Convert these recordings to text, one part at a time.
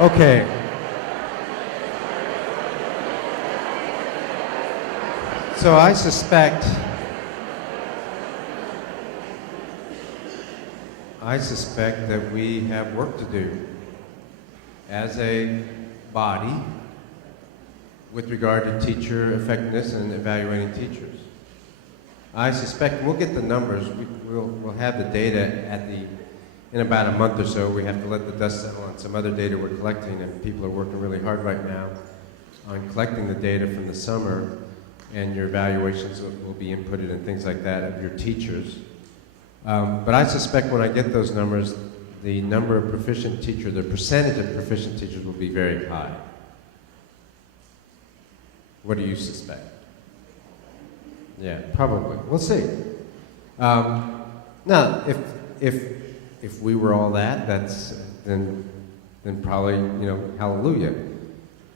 Okay. So I suspect that we have work to do as a body with regard to teacher effectiveness and evaluating teachers. I suspect we'll get the numbers. We'll have the data in about a month or so. We have to let the dust settle on some other data we're collecting, and people are working really hard right now on collecting the data from the summer, and your evaluations will be inputted and things like that of your teachers. But I suspect when I get those numbers, the number of proficient teachers, the percentage of proficient teachers will be very high. What do you suspect? Yeah, probably. We'll see. Now, if we were all that, then probably, hallelujah.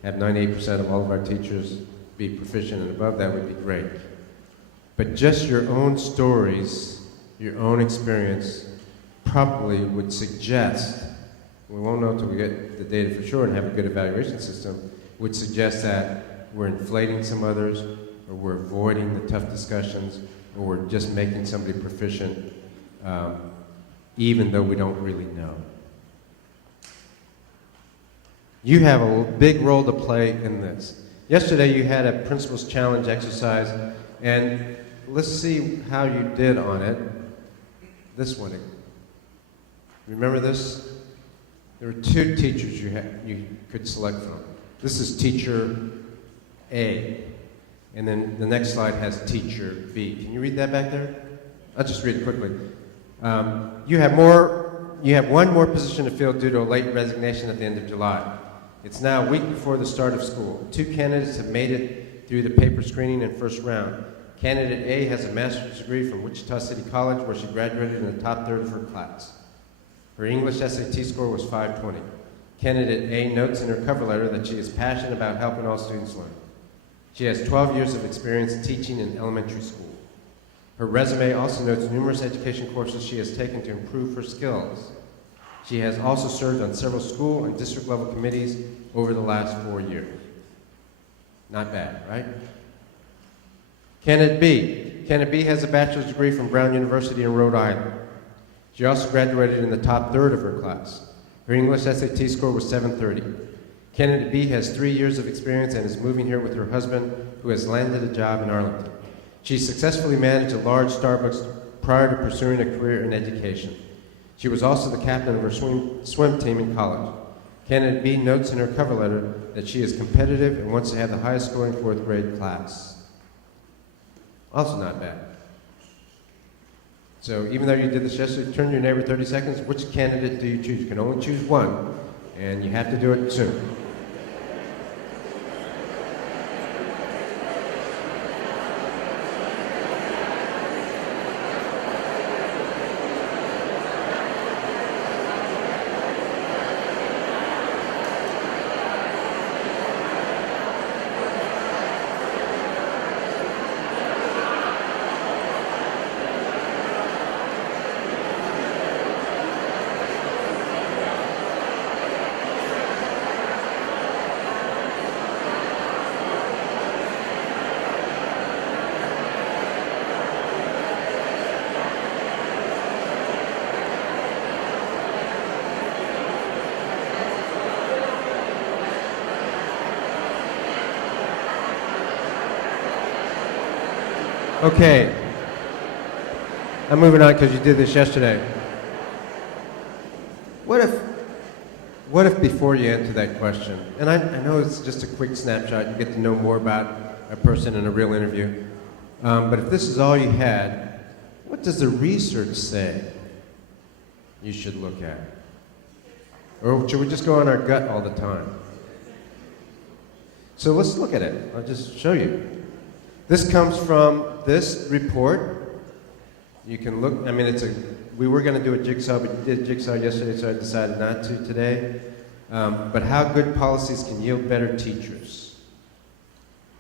Have 98% of all of our teachers be proficient and above, that would be great. But just your own stories, your own experience, probably would suggest, we won't know until we get the data for sure and have a good evaluation system, would suggest that we're inflating some others, or we're avoiding the tough discussions, or we're just making somebody proficient, even though we don't really know. You have a big role to play in this. Yesterday you had a Principals Challenge exercise, and let's see how you did on it. This one. Remember this? There were two teachers you could select from. This is teacher A, and then the next slide has teacher B. Can you read that back there? I'll just read it quickly. You have one more position to fill due to a late resignation at the end of July. It's now a week before the start of school. Two candidates have made it through the paper screening and first round. Candidate A has a master's degree from Wichita City College, where she graduated in the top third of her class. Her English SAT score was 520. Candidate A notes in her cover letter that she is passionate about helping all students learn. She has 12 years of experience teaching in elementary school. Her resume also notes numerous education courses she has taken to improve her skills. She has also served on several school and district level committees over the last 4 years. Not bad, right? Candidate B. Candidate B has a bachelor's degree from Brown University in Rhode Island. She also graduated in the top third of her class. Her English SAT score was 730. Candidate B has 3 years of experience and is moving here with her husband, who has landed a job in Arlington. She successfully managed a large Starbucks prior to pursuing a career in education. She was also the captain of her swim team in college. Candidate B notes in her cover letter that she is competitive and wants to have the highest scoring fourth grade class. Also not bad. So even though you did this yesterday, turn to your neighbor 30 seconds. Which candidate do you choose? You can only choose one, and you have to do it soon. Okay, I'm moving on because you did this yesterday. What if before you answer that question, and I know it's just a quick snapshot, you get to know more about a person in a real interview, but if this is all you had, what does the research say you should look at? Or should we just go on our gut all the time? So let's look at it. I'll just show you. This comes from this report. You can look, we were going to do a jigsaw, but you did a jigsaw yesterday, so I decided not to today. But how good policies can yield better teachers.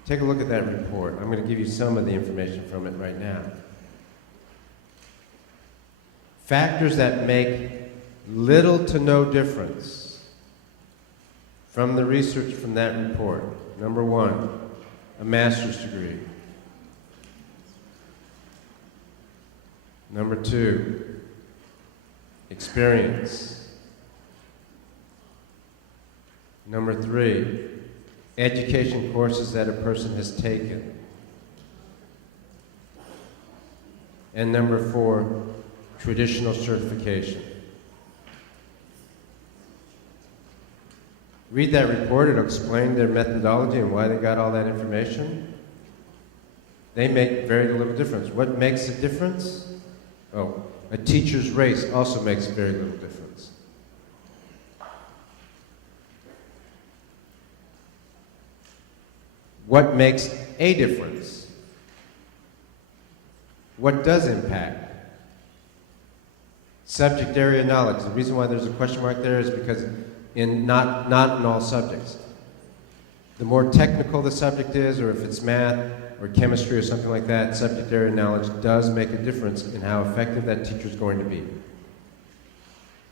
Take a look at that report. I'm going to give you some of the information from it right now. Factors that make little to no difference from the research from that report. Number one, a master's degree. Number two, experience. Number three, education courses that a person has taken. And number four, traditional certification. Read that report, it'll explain their methodology and why they got all that information. They make very little difference. What makes a difference? Oh, a teacher's race also makes very little difference. What makes a difference? What does impact? Subject area knowledge. The reason why there's a question mark there is because not in all subjects. The more technical the subject is, or if it's math or chemistry or something like that, subject area knowledge does make a difference in how effective that teacher is going to be.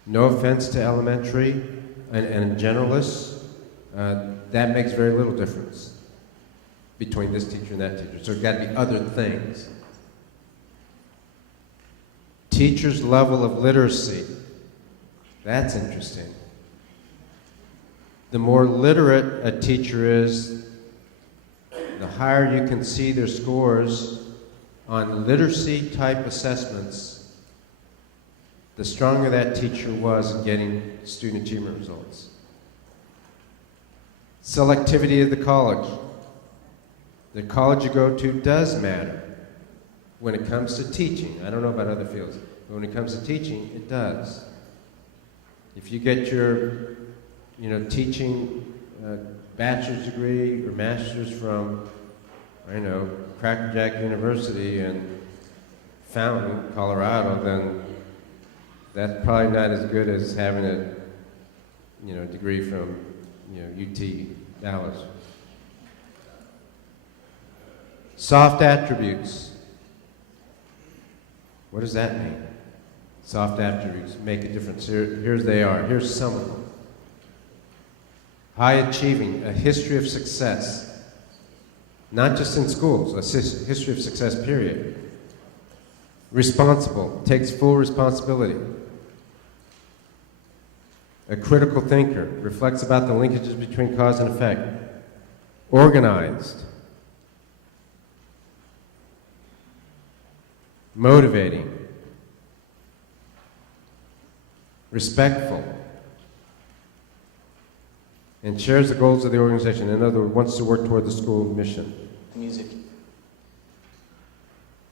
No offense to elementary and generalists, that makes very little difference between this teacher and that teacher. So there's got to be other things. Teacher's level of literacy. That's interesting. The more literate a teacher is, the higher you can see their scores on literacy type assessments, the stronger that teacher was in getting student achievement results. Selectivity of the college. The college you go to does matter when it comes to teaching. I don't know about other fields, but when it comes to teaching, it does. If you get your teaching bachelor's degree or master's from, Cracker Jack University in Fountain, Colorado, then that's probably not as good as having a degree from, UT Dallas. Soft attributes. What does that mean? Soft attributes make a difference. Here's they are. Here's some of them. High achieving, a history of success. Not just in schools, a history of success, period. Responsible, takes full responsibility. A critical thinker, reflects about the linkages between cause and effect. Organized. Motivating. Respectful. And shares the goals of the organization. In other words, wants to work toward the school mission. Music.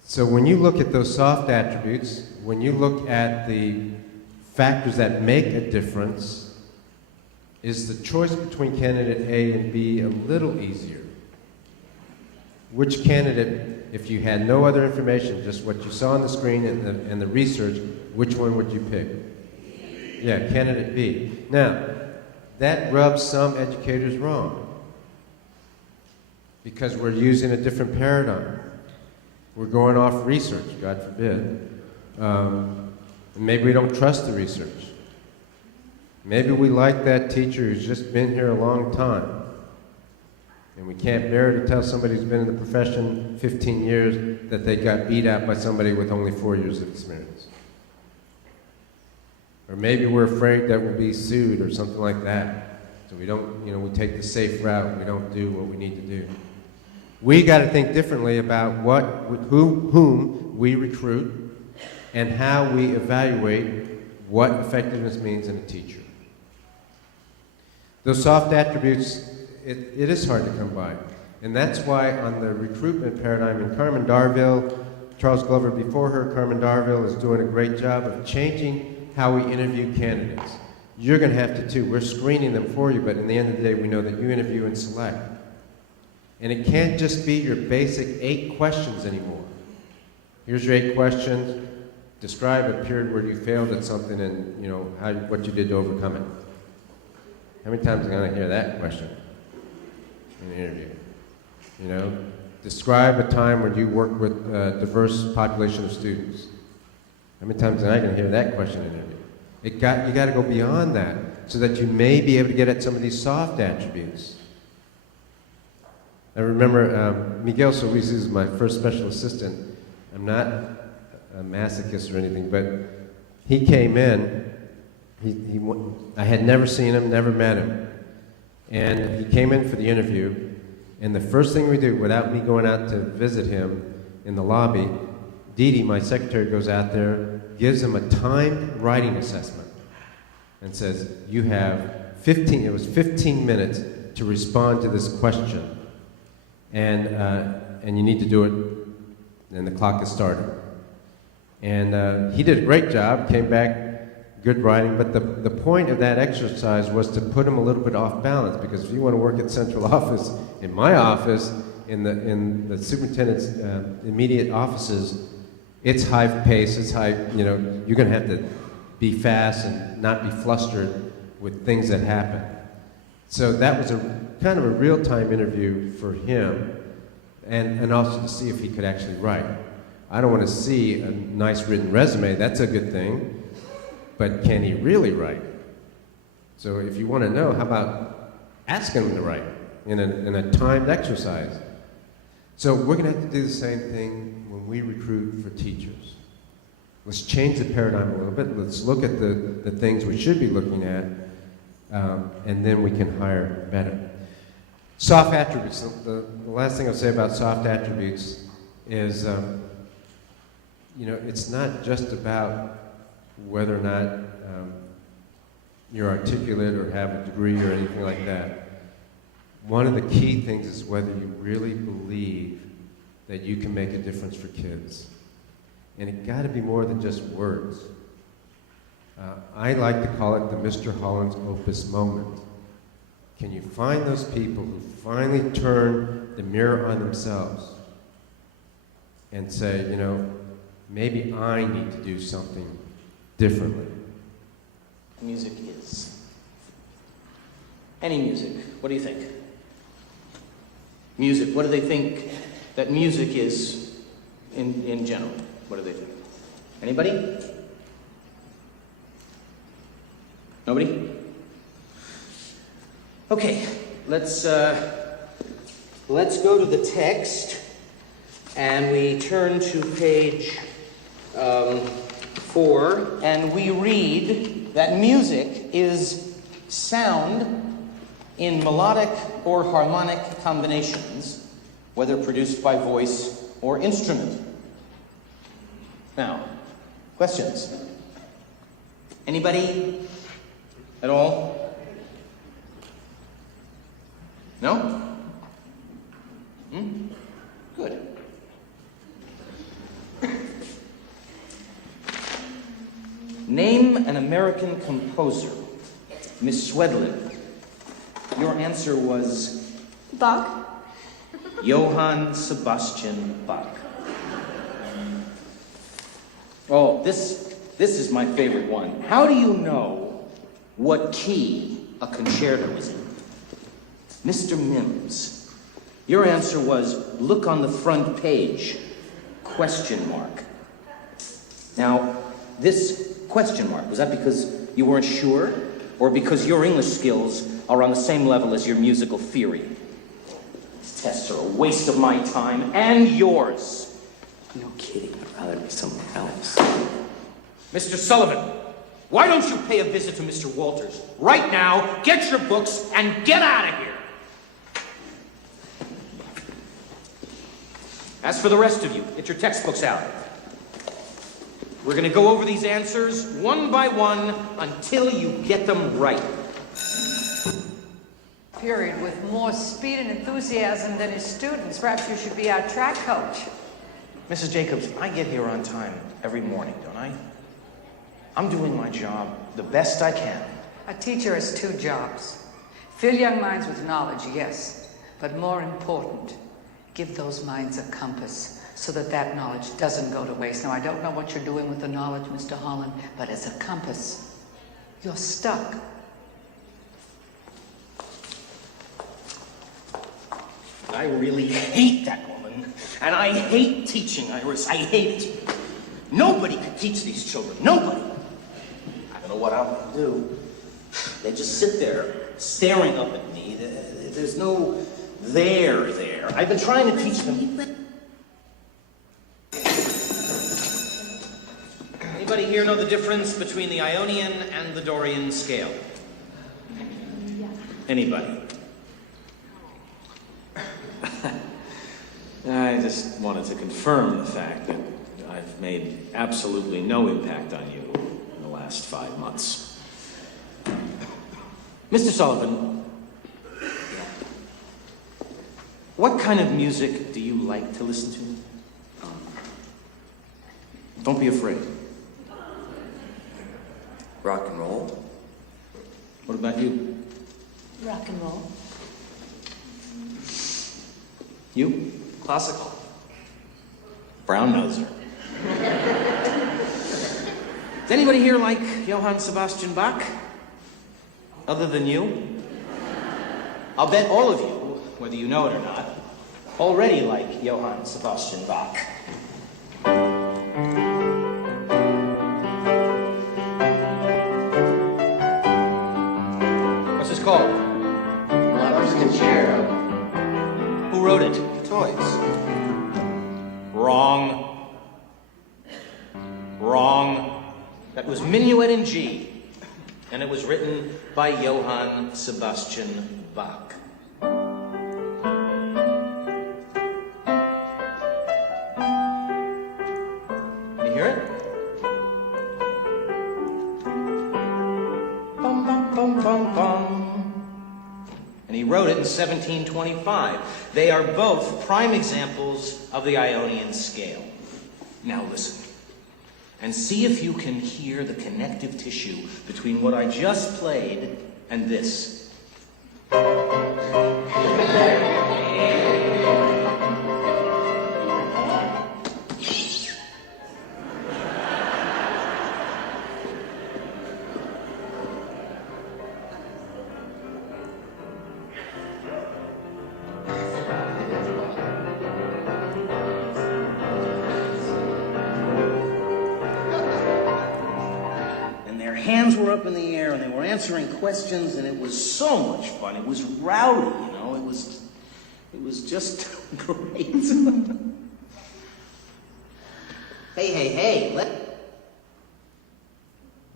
So when you look at those soft attributes, when you look at the factors that make a difference, is the choice between candidate A and B a little easier? Which candidate, if you had no other information, just what you saw on the screen and the research, which one would you pick? Yeah, candidate B. Now, that rubs some educators wrong because we're using a different paradigm. We're going off research, God forbid. Maybe we don't trust the research. Maybe we like that teacher who's just been here a long time. And we can't bear to tell somebody who's been in the profession 15 years that they got beat out by somebody with only 4 years of experience. Or maybe we're afraid that we'll be sued or something like that. So we don't, we take the safe route. We don't do what we need to do. We got to think differently about whom we recruit and how we evaluate what effectiveness means in a teacher. Those soft attributes, it is hard to come by. And that's why on the recruitment paradigm in Carmen Darville, Charles Glover before her, Carmen Darville is doing a great job of changing how we interview candidates. You're going to have to too. We're screening them for you, but in the end of the day, we know that you interview and select. And it can't just be your basic 8 questions anymore. Here's your 8 questions. Describe a period where you failed at something and what you did to overcome it. How many times am I going to hear that question in an interview? Describe a time when you worked with a diverse population of students. How many times am I going to hear that question in an interview? You got to go beyond that so that you may be able to get at some of these soft attributes. I remember Miguel Solis is my first special assistant. I'm not a masochist or anything, but he came in. I had never seen him, never met him. And he came in for the interview, and the first thing we do, without me going out to visit him in the lobby, Dee Dee, my secretary, goes out there, gives him a timed writing assessment, and says, you have 15 minutes to respond to this question. And you need to do it, and the clock is started. And he did a great job, came back, good writing, but the point of that exercise was to put him a little bit off balance, because if you want to work at central office, in my office, in the superintendent's immediate offices, it's high pace, it's high, you're going to have to be fast and not be flustered with things that happen. So that was kind of a real-time interview for him, and also to see if he could actually write. I don't want to see a nice written resume, that's a good thing, but can he really write? So if you want to know, how about asking him to write in a timed exercise? So we're going to have to do the same thing when we recruit for teachers. Let's change the paradigm a little bit. Let's look at the things we should be looking at, and then we can hire better. Soft attributes. The last thing I'll say about soft attributes is, it's not just about whether or not you're articulate or have a degree or anything like that. One of the key things is whether you really believe that you can make a difference for kids. And it got to be more than just words. I like to call it the Mr. Holland's Opus moment. Can you find those people who finally turn the mirror on themselves and say, maybe I need to do something differently? Music is. Any music. What do you think? Music. What do they think that music is in general? What do they think? Anybody? Nobody? Okay, let's go to the text, and we turn to page 4, and we read that music is sound in melodic or harmonic combinations, whether produced by voice or instrument. Now, questions? Anybody at all? No? Good. Name an American composer. Miss Swedlin. Your answer was... Bach. Johann Sebastian Bach. Oh, this is my favorite one. How do you know what key a concerto is in? Mr. Mims. Your answer was, look on the front page, ? Now, this question mark, was that because you weren't sure? Or because your English skills are on the same level as your musical theory? These tests are a waste of my time and yours. No kidding, I'd rather be somewhere else. Mr. Sullivan, why don't you pay a visit to Mr. Walters? Right now, get your books and get out of here. As for the rest of you, get your textbooks out. We're going to go over these answers one by one until you get them right. Period, with more speed and enthusiasm than his students. Perhaps you should be our track coach. Mrs. Jacobs, I get here on time every morning, don't I? I'm doing my job the best I can. A teacher has two jobs. Fill young minds with knowledge, yes, but more important, give those minds a compass so that that knowledge doesn't go to waste. Now, I don't know what you're doing with the knowledge, Mr. Holland, but as a compass, you're stuck. I really hate that woman, and I hate teaching, Iris. I hate it. Nobody could teach these children. Nobody. I don't know what I'm going to do. They just sit there staring up at me. There's no there there. I've been trying to teach them. Anybody here know the difference between the Ionian and the Dorian scale? Anybody? I just wanted to confirm the fact that I've made absolutely no impact on you in the last 5 months. Mr. Sullivan, what kind of music do you like to listen to? Don't be afraid. Rock and roll. What about you? Rock and roll. You? Classical. Brown noser. Does anybody here like Johann Sebastian Bach? Other than you? I'll bet all of you, whether you know it or not, already like Johann Sebastian Bach. What's this called? Lover's Concerto. Who wrote it? Toys. Wrong. Wrong. That was Minuet in G, and it was written by Johann Sebastian Bach. Can you hear it? Bum, bum, bum, bum, bum. And he wrote it in 1725. They are both prime examples of the Ionian scale. Now listen, and see if you can hear the connective tissue between what I just played and this. Their hands were up in the air and they were answering questions, and it was so much fun. It was rowdy, you know. It was just great. Hey,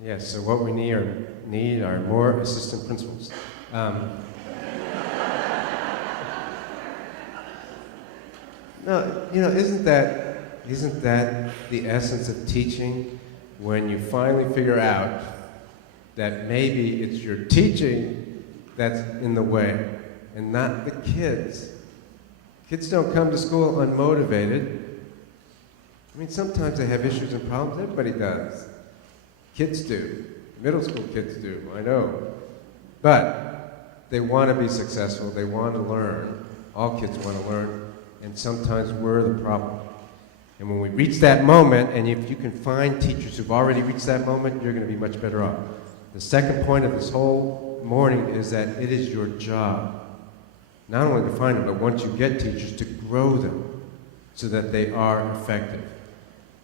Yes, so what we need are more assistant principals. No, you know, isn't that the essence of teaching? When you finally figure out that maybe it's your teaching that's in the way and not the kids. Kids don't come to school unmotivated. I mean, sometimes they have issues and problems. Everybody does. Kids do. Middle school kids do, I know. But they want to be successful. They want to learn. All kids want to learn. And sometimes we're the problem. And when we reach that moment, and if you can find teachers who've already reached that moment, you're going to be much better off. The second point of this whole morning is that it is your job, not only to find them, but once you get teachers, to grow them so that they are effective.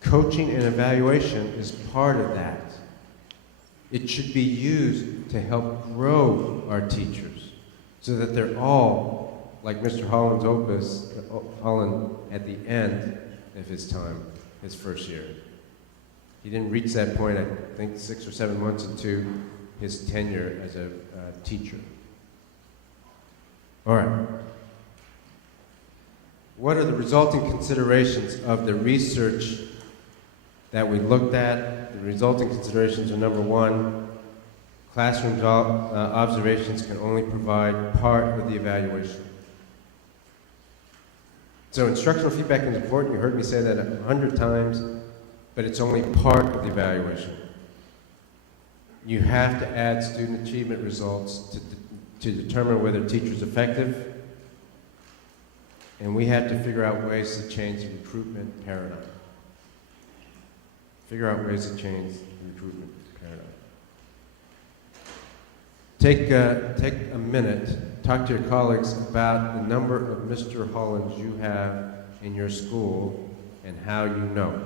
Coaching and evaluation is part of that. It should be used to help grow our teachers so that they're all like Mr. Holland's opus, Holland at the end of his time, his first year. He didn't reach that point, I think, 6 or 7 months into his tenure as a teacher. All right. What are the resulting considerations of the research that we looked at? The resulting considerations are: number one, classroom observations can only provide part of the evaluation. So instructional feedback is important. You heard me say that 100 times, but it's only part of the evaluation. You have to add student achievement results to determine whether a teacher is effective, and we have to figure out ways to change the recruitment paradigm. Figure out ways to change the recruitment paradigm. Take a minute, talk to your colleagues about the number of Mr. Hollands you have in your school and how you know.